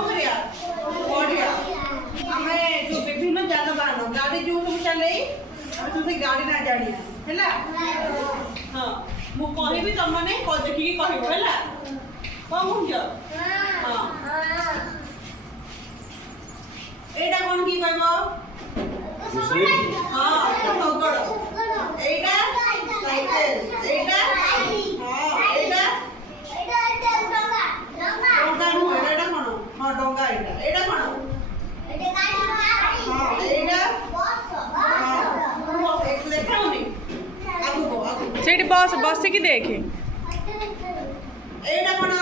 କରିବା ବଢିଆ ଆମେ ଯୋଉ ବିଭିନ୍ନ ଯାନବାହନ ଗାଡି ଯୋଉ ସବୁ ଚଲେଇ ଆମେ ସବୁ ସେ ଗାଡି ନା ଜାଣିବା ହେଲା ହଁ ମୁଁ କହିବି ତମମାନେ ଦେଖିକି କହିବ ହେଲା କଣ କହୁଛ ହଁ ଏଇଟା କଣ କି କହିବ ହଁ ଶଗଡ଼ ଏଇଟା ସାଇକେଲ ଏଇଟା ହଁ ଏଇଟା ଡଙ୍ଗା ନୁହଁ ଏଇଟା କଣ ହଁ ଡଙ୍ଗା ଏଇଟା କଣ ହଁ ଏଇଟା ଦେଖାଉନି ଆଗକୁ ଆଗକୁ ସେଇଠି ବସ ବସିକି ଦେଖେ ଏଇଟା କଣ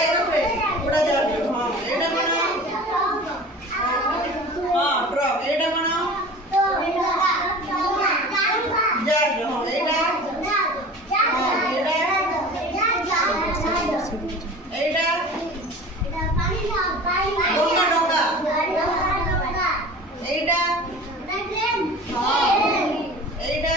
ଏରୋପ୍ଲେନ ଉଡ଼ାଜାହାଜ ହଁ ଏଇଟା କଣ ହଁ ଟ୍ରକ୍ ଏଇଟା କଣ ଜାହାଜ ହଁ ଏଇଟା ହଁ ଏଇଟା ଏଇଟା ଡଙ୍ଗା ଡଙ୍ଗା ଏଇଟା ହଁ ଏଇଟା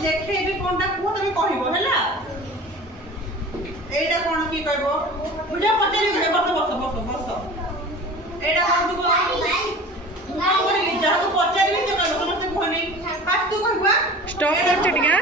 ଦେଖେଇବି কোনটা কুহ তুমি কহিব হেলা এইটা কোন কি কইব বুঝা পচারি গলে বস বস বস বস এইটা কোন তু কোন করিলি যাহাকে পচারিলি সে কইব সমস্তে কুহনি ফার্স্ট তু কইবা স্টপ করছে টিকা